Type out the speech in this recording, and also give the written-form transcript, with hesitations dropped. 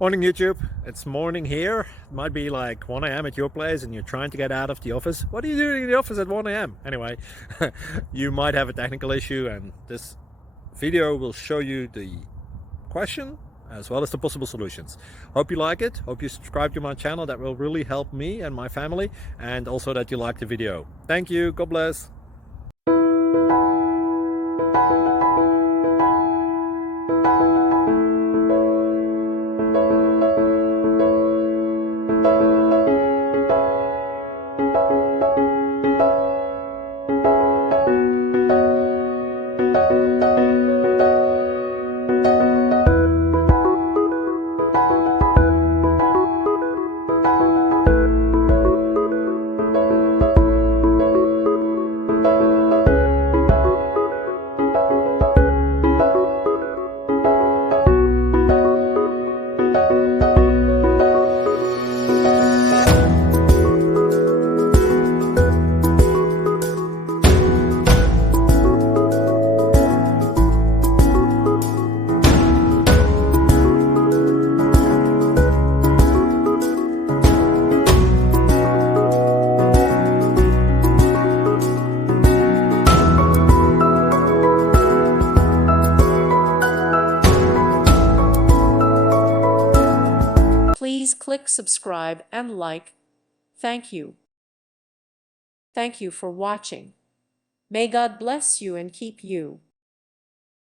Morning YouTube, it's morning here. It might be like 1 a.m. at your place and you're trying to get out of the office. What are you doing in the office at 1 a.m.? Anyway, you might have a technical issue and this video will show you the question as well as the possible solutions. Hope you like it, hope you subscribe to my channel. That will really help me and my family, and also that you like the video. Thank you, God bless. Please click subscribe and like. Thank you. Thank you for watching. May God bless you and keep you.